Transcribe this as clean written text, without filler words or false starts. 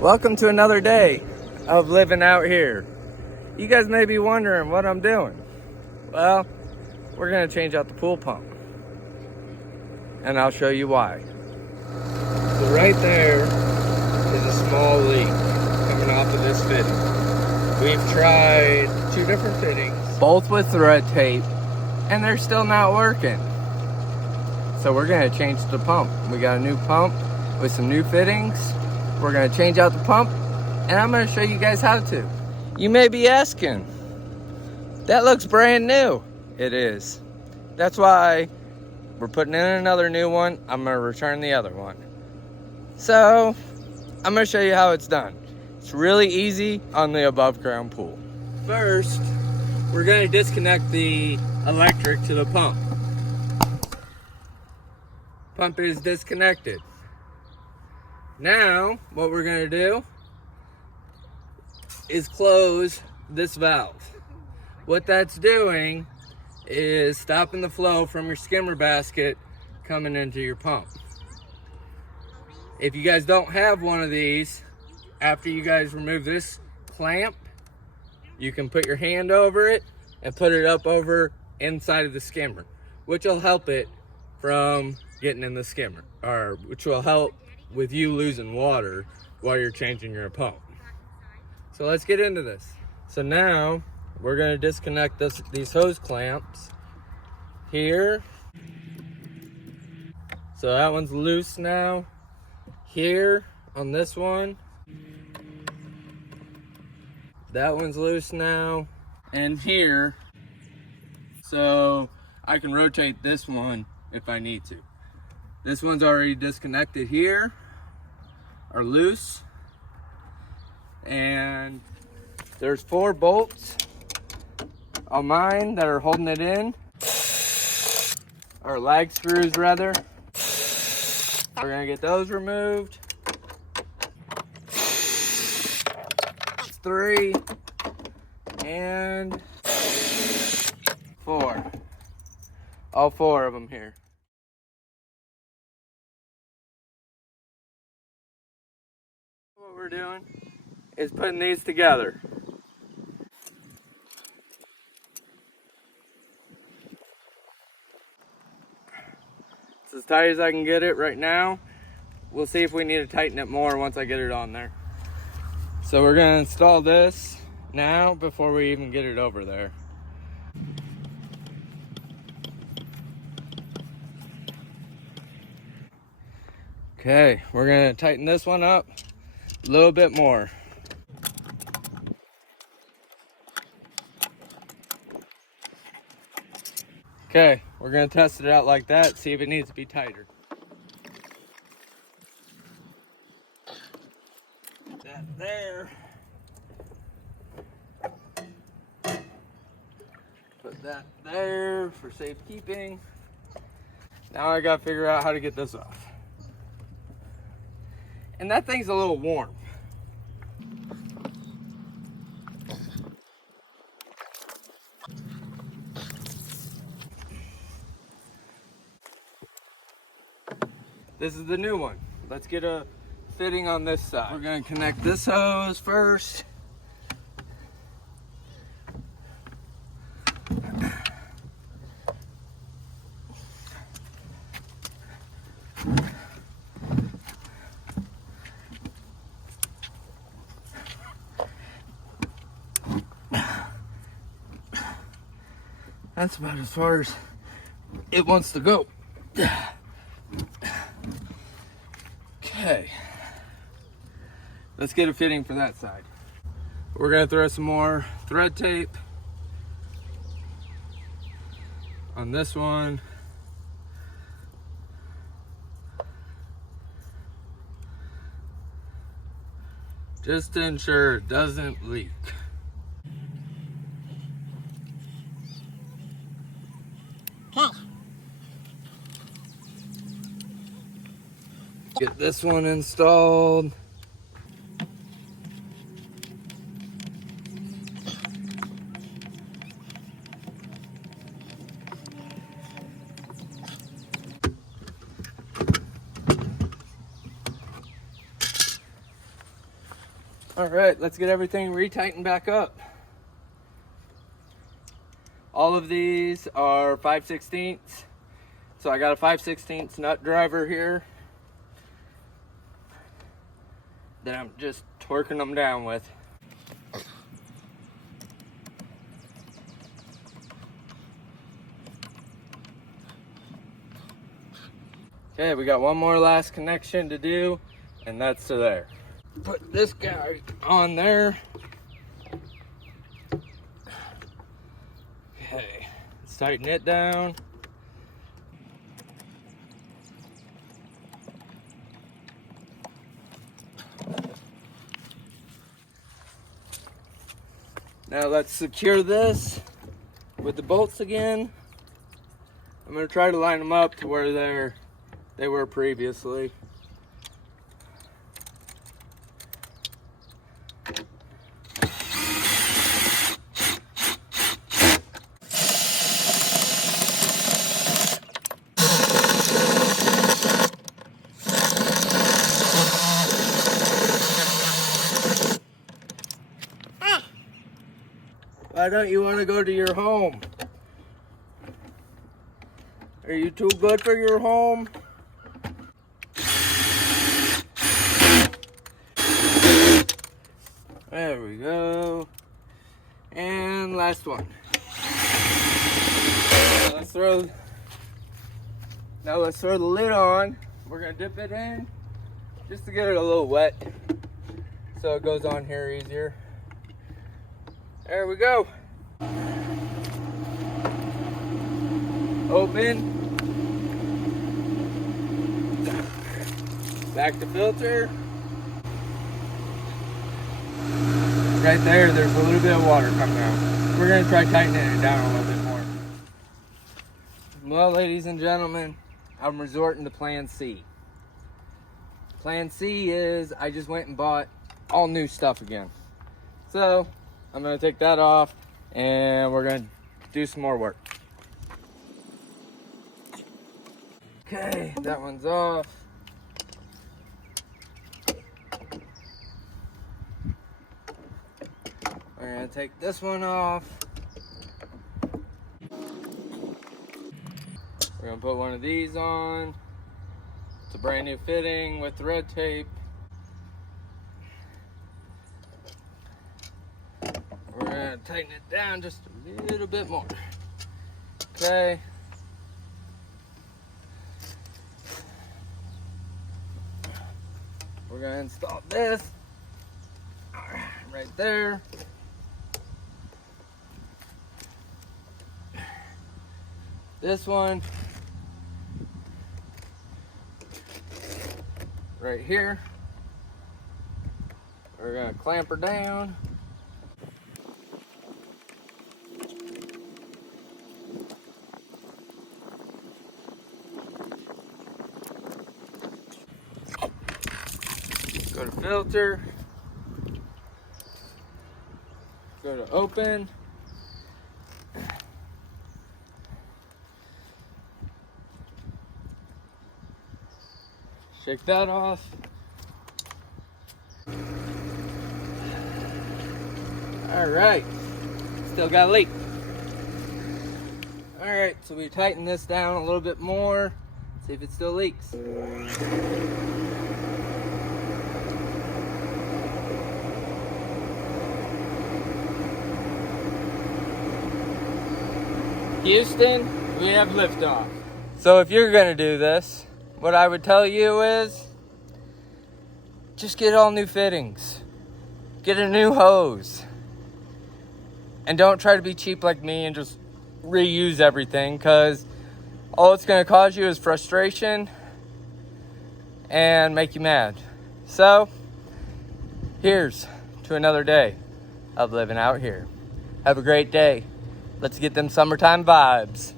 Welcome to another day of living out here. You guys may be wondering what I'm doing. Well, we're gonna change out the pool pump, and I'll show you why. So right there is a small leak coming off of this fitting. We've tried 2 different fittings, both with thread tape, and they're still not working. So we're gonna change the pump. We got a new pump with some new fittings. We're gonna change out the pump, and I'm gonna show you guys how to. You may be asking, that looks brand new. It is. That's why we're putting in another new one. I'm gonna return the other one. So, I'm gonna show you how it's done. It's really easy on the above ground pool. First, we're gonna disconnect the electric to the pump. Pump is disconnected. Now, what we're gonna do is close this valve. What that's doing is stopping the flow from your skimmer basket coming into your pump. If you guys don't have one of these, after you guys remove this clamp, you can put your hand over it and put it up over inside of the skimmer, which will help it from getting in the skimmer, or which will help with you losing water while you're changing your pump. So let's get into this. So now we're going to disconnect these hose clamps here. So that one's loose now. Here on this one, that one's loose now. And here, so I can rotate this one if I need to. This one's already disconnected here, are loose. And there's 4 bolts on mine that are holding it in, or lag screws rather. We're gonna get those removed. 3 and 4. All 4 of them here. What we're doing is putting these together. It's as tight as I can get it right now. We'll see if we need to tighten it more once I get it on there. So we're gonna install this now before we even get it over there. Okay, we're gonna tighten this one up a little bit more. Okay, we're gonna test it out like that, see if it needs to be tighter. Put that there. Put that there for safekeeping. Now I gotta figure out how to get this off. And that thing's a little warm. This is the new one. Let's get a fitting on this side. We're gonna connect this hose first. That's about as far as it wants to go. Okay, let's get a fitting for that side. We're gonna throw some more thread tape on this one. Just to ensure it doesn't leak. Get this one installed. All right, let's get everything retightened back up. All of these are 5/16. So I got a 5/16 nut driver here that I'm just torquing them down with. Okay, we got one more last connection to do, and that's to there. Put this guy on there. Okay, let's tighten it down. Now let's secure this with the bolts again. I'm going to try to line them up to where they were previously. Why don't you want to go to your home? Are you too good for your home? There we go. And last one. Now let's throw the lid on. We're gonna dip it in just to get it a little wet so it goes on here easier. There we go. Open. Back to filter. Right there's a little bit of water coming out. We're gonna try tightening it down a little bit more. Well, ladies and gentlemen, I'm resorting to plan C. Plan C is I just went and bought all new stuff again. So I'm gonna take that off and we're gonna do some more work. Okay, that one's off. We're gonna take this one off. We're gonna put one of these on. It's a brand new fitting with red tape. We're gonna tighten it down just a little bit more. Okay. We're gonna install this right there. This one right here. We're gonna clamp her down. Go to filter. Go to open. Shake that off. All right, still got a leak. All right, so we tighten this down a little bit more, see if it still leaks. Houston, we have liftoff. So if you're gonna do this, what I would tell you is just get all new fittings. Get a new hose. And don't try to be cheap like me and just reuse everything, because all it's going to cause you is frustration and make you mad. So, here's to another day of living out here. Have a great day. Let's get them summertime vibes.